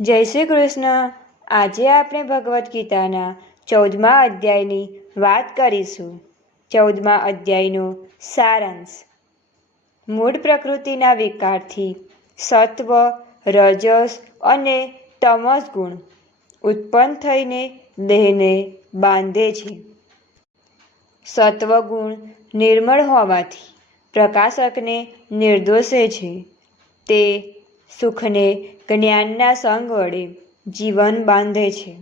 જય શ્રી કૃષ્ણ. આજે આપણે ભગવદ્ ગીતાના ચૌદમા અધ્યાયની વાત કરીશું. ચૌદમા અધ્યાયનો સારાંશ. મૂળ પ્રકૃતિના વિકારથી સત્વ, રજસ અને તમસ ગુણ ઉત્પન્ન થઈને દેહને બાંધે છે. સત્વગુણ નિર્મળ હોવાથી પ્રકાશકને નિર્દોષે છે. તે સુખને જ્ઞાનના સંગ વડે જીવન બાંધે છે.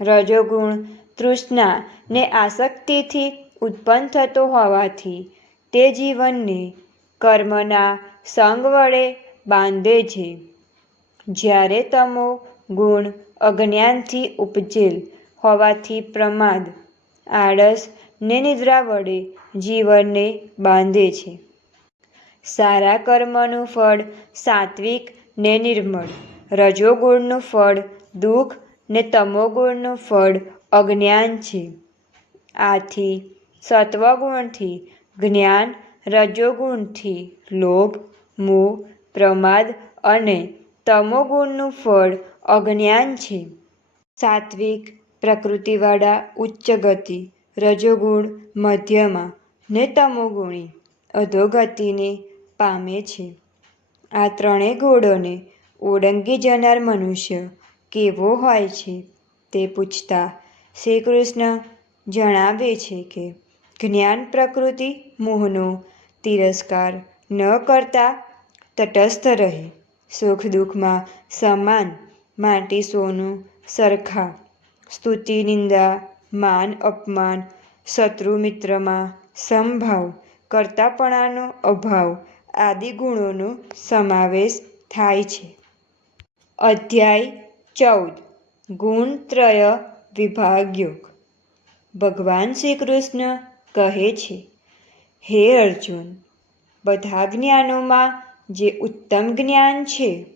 રજોગુણ તૃષ્ણા ને આસક્તિથી ઉત્પન્ન થતો હોવાથી તે જીવનને કર્મના સંગ વડે બાંધે છે. જ્યારે તમો ગુણ અજ્ઞાનથી ઉપજેલ હોવાથી પ્રમાદ, આળસ ને નિદ્રા વડે જીવનને બાંધે છે. સારા કર્મનું ફળ, સાત્વિક ને નિર્મળ. રજોગુણનું ફળ, દુઃખ ને તમોગુણનું ફળ, અજ્ઞાન છે. આથી સત્વગુણથી જ્ઞાન રજોગુણથી લોભ, મોહ, પ્રમાદ અને તમોગુણનું ફળ, અજ્ઞાન છે. સાત્વિક પ્રકૃતિવાળા ઉચ્ચ ગતિ, રજોગુણ મધ્યમાં ને તમોગુણી અધોગતિને પામે છે. આ ત્રણેય ઘોડોને ઓળંગી જનાર મનુષ્ય કેવો હોય છે તે પૂછતા શ્રી કૃષ્ણ જણાવે છે કે જ્ઞાન પ્રકૃતિ મોહનો તિરસ્કાર ન કરતા તટસ્થ રહે. સુખ દુઃખમાં સમાન માટી સોનું સરખા. સ્તુતિ, નિંદા, માન, અપમાન, શત્રુ મિત્રમાં સમભાવ, કરતાપણાનો અભાવ આદિ ગુણોનો સમાવેશ થાય છે. અધ્યાય ચૌદ. ગુણત્રય વિભાગયોગ. ભગવાન શ્રી કૃષ્ણ કહે છે, હે અર્જુન, બધા જ્ઞાનોમાં જે ઉત્તમ જ્ઞાન છે,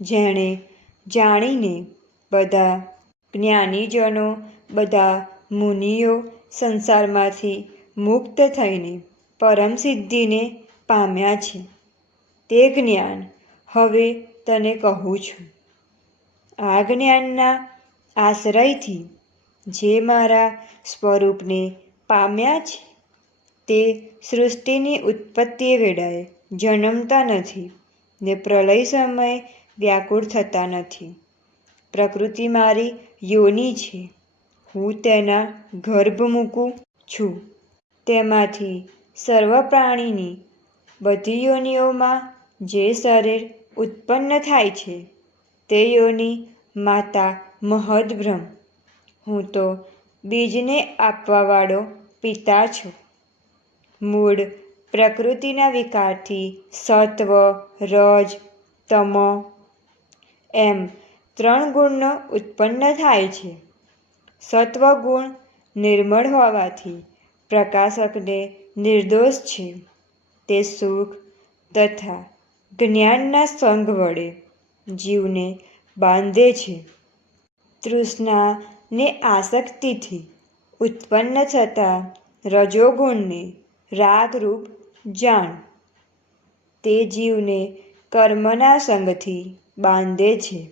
જેણે જાણીને બધા જ્ઞાનીજનો, બધા મુનિઓ સંસારમાંથી મુક્ત થઈને પરમ સિદ્ધિને પામ્યા છે. તે જ્ઞાન હવે તને કહું છું. આ જ્ઞાનના આશ્રયથી જે મારા સ્વરૂપને પામ્યા છે, તે સૃષ્ટિની ઉત્પત્તિ વેળાએ જન્મતા નથી ને પ્રલય સમયે વ્યાકુળ થતા નથી. પ્રકૃતિ મારી યોની છે. હું તેના ગર્ભ મૂકું છું. તેમાંથી સર્વ પ્રાણીની બધી યોનિઓમાં જે શરીર ઉત્પન્ન થાય છે, તે યોનિ માતા મહદબ્રહ્મ હું તો બીજને આપવાવાળો પિતા છું. મૂળ પ્રકૃતિના વિકારથી સત્વ, રજ, તમ એમ ત્રણ ગુણનો ઉત્પન્ન થાય છે. સત્વગુણ નિર્મળ હોવાથી પ્રકાશકને નિર્દોષ છે. તે સુખ તથા જ્ઞાનના સંગ વડે જીવને બાંધે છે. તૃષ્ણા ને આસક્તિથી ઉત્પન્ન થતા રજોગુણને રાગરૂપ જાણ. તે જીવને કર્મના સંગથી બાંધે છે.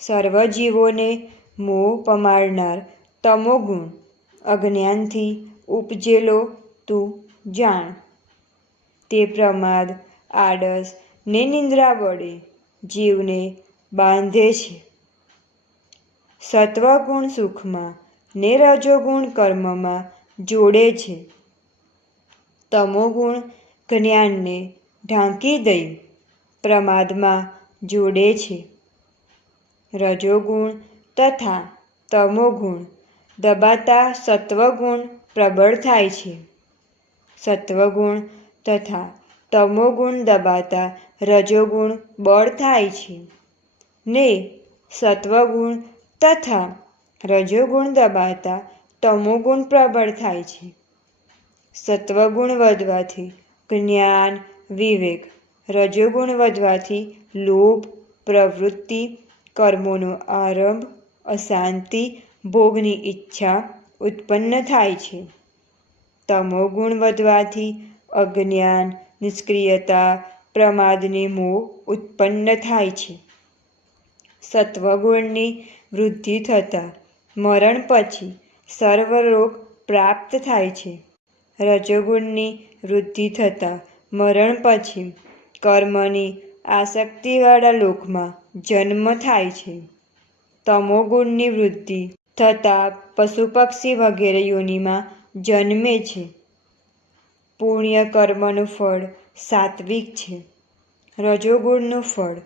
સર્વ જીવોને મોહ પમાડનાર તમોગુણ અજ્ઞાનથી ઉપજેલો તું જાણ. તે પ્રમાદ, આળસ ને નિંદ્રા વડે જીવને બાંધે છે. સત્વગુણ સુખમાં ને રજોગુણ કર્મમાં જોડે છે. તમોગુણ જ્ઞાનને ઢાંકી દઈ પ્રમાદમાં જોડે છે. રજોગુણ તથા તમોગુણ દબાતા સત્વગુણ પ્રબળ થાય છે. સત્વગુણ તથા તમોગુણ દબાતા રજોગુણ બળ થાય છે. ને સત્વગુણ તથા રજોગુણ દબાતા તમોગુણ પ્રબળ થાય છે. સત્વગુણ વધવાથી જ્ઞાન, વિવેક, રજોગુણ વધવાથી લોભ, પ્રવૃત્તિ, કર્મોનો આરંભ, અશાંતિ, ભોગની ઈચ્છા ઉત્પન્ન થાય છે. તમોગુણ વધવાથી અજ્ઞાન, નિષ્ક્રિયતા, પ્રમાદની મોહ ઉત્પન્ન થાય છે. સત્વગુણની વૃદ્ધિ થતાં મરણ પછી સર્વરોગ પ્રાપ્ત થાય છે. રજોગુણની વૃદ્ધિ થતાં મરણ પછી કર્મની આસક્તિવાળા લોકમાં જન્મ થાય છે. તમોગુણની વૃદ્ધિ થતાં પશુ પક્ષી વગેરે યોનિમાં જન્મે છે. પુણ્ય કર્મનું ફળ સાત્વિક છે. રજોગુણનું ફળ,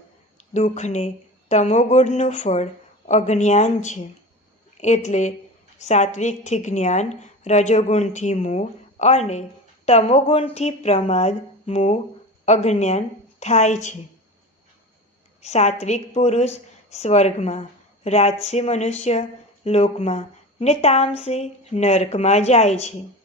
દુઃખને તમોગુણનું ફળ, અજ્ઞાન છે. એટલે સાત્વિકથી જ્ઞાન, રજોગુણથી મોહ અને તમોગુણથી પ્રમાદ, મોહ, અજ્ઞાન થાય છે. સાત્વિક પુરુષ સ્વર્ગમાં, રાજસી મનુષ્ય લોકમાં ને તામસી નર્કમાં જાય છે.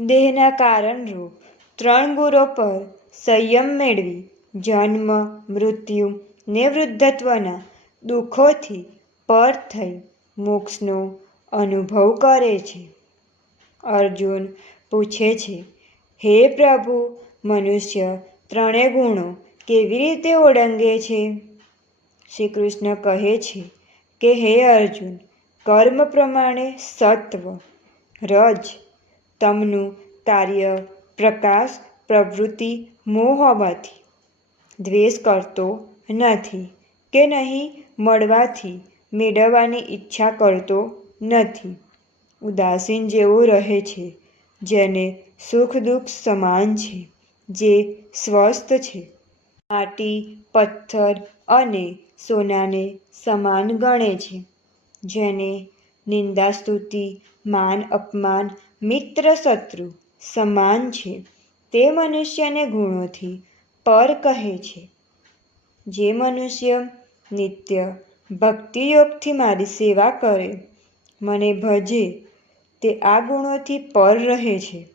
દેહના કારણરૂપ ત્રણ ગુરો પર સંયમ મેળવી, જન્મ, મૃત્યુ ને વૃદ્ધત્વના દુઃખોથી પર થઈ મોક્ષનો અનુભવ કરે છે. અર્જુન પૂછે છે, હે પ્રભુ, મનુષ્ય ત્રણે ગુણો કેવી રીતે ઓળંગે છે? શ્રી કૃષ્ણ કહે છે કે, હે અર્જુન, કર્મ પ્રમાણે સત્વ, રજ તમનું કાર્ય, પ્રકાશ, પ્રવૃત્તિ, મોહ હોવાથી. દ્વેષ કરતો નથી કે નહીં મળવાથી મેળવવાની ઈચ્છા કરતો નથી. ઉદાસીન જેવો રહે છે, જેને સુખ દુઃખ સમાન છે, જે સ્વસ્થ છે. માટી, પથ્થર અને સોનાને સમાન ગણે છે, જેને નિંદા, સ્તુતિ, માન, અપમાન મિત્ર શત્રુ સમાન છે. તે મનુષ્યને ગુણોથી પર કહે છે. જે મનુષ્ય નિત્ય ભક્તિયોગથી મારી સેવા કરે, મને ભજે, તે આ ગુણોથી પર રહે છે.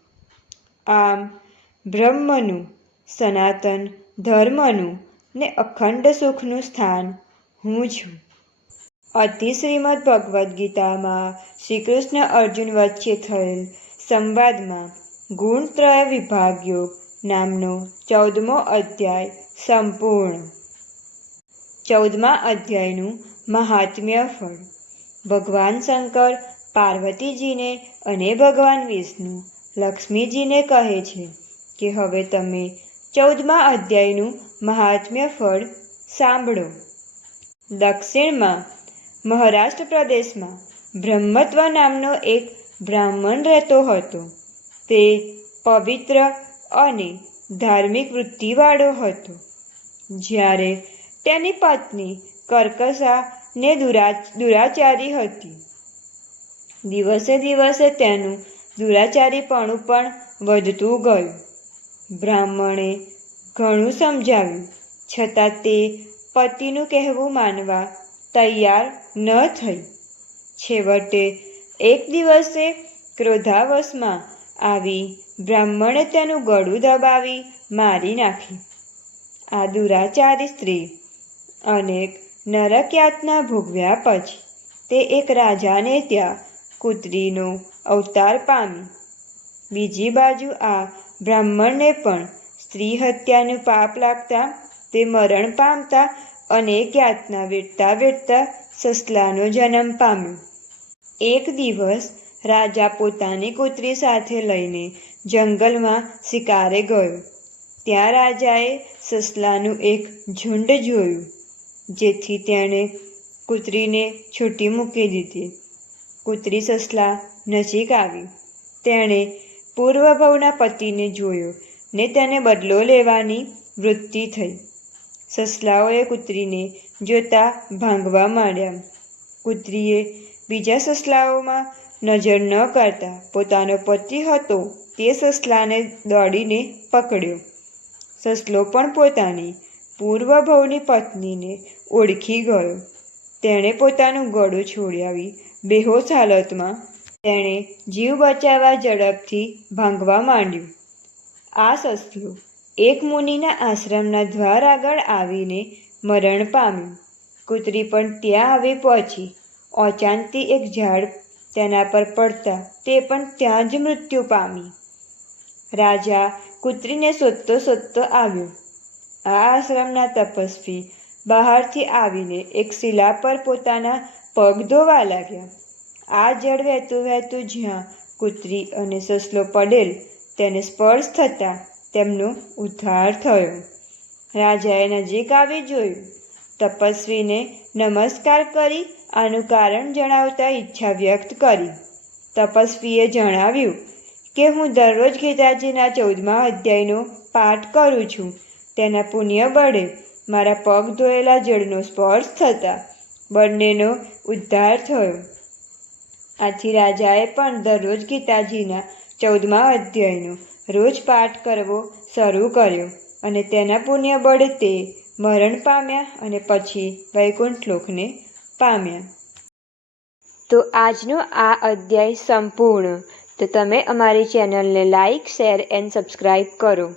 આમ બ્રહ્મનું, સનાતન ધર્મનું ને અખંડ સુખનું સ્થાન હું છું. અતિ શ્રીમદ ભગવદ્ ગીતામાં શ્રી કૃષ્ણ અર્જુન વચ્ચે થયેલ સંવાદમાં ગુણત્રય વિભાગ યોગ નામનો ચૌદમો અધ્યાય સંપૂર્ણ ચૌદમા અધ્યાયનું મહાત્મ્ય ફળ ભગવાન શંકર પાર્વતીજીને અને ભગવાન વિષ્ણુ, લક્ષ્મીજીને કહે છે કે હવે તમે ચૌદમા અધ્યાયનું મહાત્મ્ય ફળ સાંભળો। દક્ષિણમાં મહારાષ્ટ્ર પ્રદેશમાં બ્રહ્મત્વ નામનો એક બ્રાહ્મણ રહેતો હતો. તે પવિત્ર અને ધાર્મિક વૃત્તિવાળો હતો. જ્યારે તેની પત્ની કર્કશા ને દુરા, દુરાચારી હતી. દિવસે દિવસે તેનું દુરાચારીપણું પણ વધતું ગયું. બ્રાહ્મણે ઘણું સમજાવ્યું, છતાં તે પતિનું કહેવું માનવા તૈયાર ન થઈ. છેવટે એક દિવસે ક્રોધાવશમાં આવી બ્રાહ્મણે તેનું ગળું દબાવી મારી નાખી. આ દુરાચારી સ્ત્રી અનેક નરકયાતના ભોગવ્યા પછી તે એક રાજાને ત્યાં કૂતરીનો અવતાર પામી. બીજી બાજુ આ બ્રાહ્મણને પણ સ્ત્રી હત્યાનું પાપ લાગતા તે મરણ પામતા અનેક યાતના વેઠતા વેઠતા સસલાનો જન્મ પામ્યો. એક દિવસ રાજા પોતાની કૂતરી સાથે લઈને જંગલમાં શિકારે ગયો. ત્યાં રાજાએ સસલાનું એક ઝુંડ જોયું, જેથી તેણે કૂતરીને છૂટી મૂકી દીધી. કૂતરી સસલા નજીક આવી. તેણે પૂર્વભવના પતિને જોયો ને તેને બદલો લેવાની વૃત્તિ થઈ. સસલાઓએ કૂતરીને જોતા ભાંગવા માંડ્યા. કૂતરીએ બીજા સસલાઓમાં નજર ન કરતા પોતાનો પતિ હતો તે સસલાને દોડીને પકડ્યો. સસલો પણ પોતાની પૂર્વભવની પત્નીને ઓળખી ગયો. તેણે પોતાનું ગળું છોડાવી બેહોશ હાલતમાં તેણે જીવ બચાવવા ઝડપથી ભાંગવા માંડ્યું. આ સસલું એક મુનિના આશ્રમના દ્વાર આગળ આવીને મરણ પામ્યું કૂતરી પણ ત્યાં આવી પહોંચી. ઓચાંતી એક ઝાડ તેના પર પડતા તે પણ ત્યાં જ મૃત્યુ પામી. રાજા કૂતરીને શોધતો શોધતો આવ્યો. આ આશ્રમના તપસ્વી બહારથી આવીને એક શિલા પર પોતાના પગ ધોવા લાગ્યા. આ જળ વહેતું વહેતું જ્યાં કૂતરી અને સસલો પડેલ તેને સ્પર્શ થતાં તેમનો ઉદ્ધાર થયો. રાજાએ નજીક આવી જોયું. તપસ્વીને નમસ્કાર કરી આનું કારણ જણાવતા ઈચ્છા વ્યક્ત કરી. તપસ્વીએ જણાવ્યું કે, હું દરરોજ ગીતાજીના ચૌદમા અધ્યાયનો પાઠ કરું છું. તેના પુણ્ય બળે મારા પગ ધોયેલા જળનો સ્પર્શ થતાં બંનેનો ઉદ્ધાર થયો. આથી રાજાએ પણ દરરોજ ગીતાજીના ચૌદમા અધ્યાયનો રોજ પાઠ કરવો શરૂ કર્યો અને તેના પુણ્ય બળે તે મરણ પામ્યા અને પછી વૈકુંઠ લોકને પામ્યા. તો આજનો આ અધ્યાય સંપૂર્ણ. તો તમે અમારી ચેનલને લાઈક, શેર, એન્ડ સબસ્ક્રાઈબ કરો.